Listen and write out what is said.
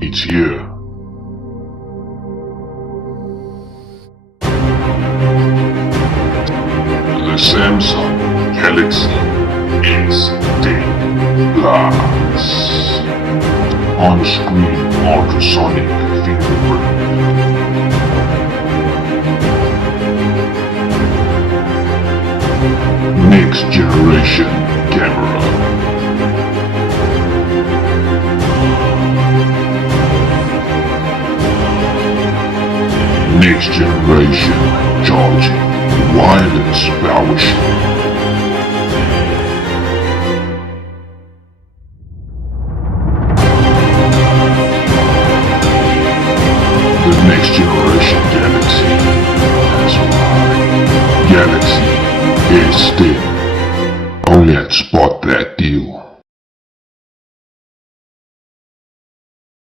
It's here. The Samsung Galaxy S10 Plus. On-screen ultrasonic fingerprint. Next generation camera. Next generation charging wireless power strip. The next generation Galaxy. That's right. Galaxy S10. Only at Spot That Deal.